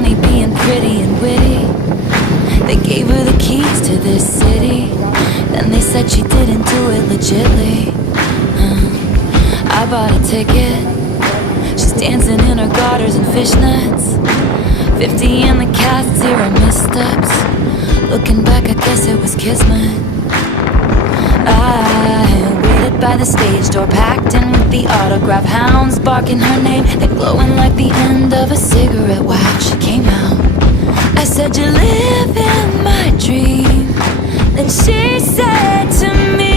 funny being pretty and witty. They gave her the keys to this city, then they said she didn't do it legitly. I bought a ticket. She's dancing in her garters and fishnets. 50 in the cast, 0 missteps. Looking back, I guess it was kismet. I waited by the stage door, packed in with the autograph hounds barking her name, they glowing like the end of a cigarette. Wow, she came out. I said, "You're living my dream." Then she said to me,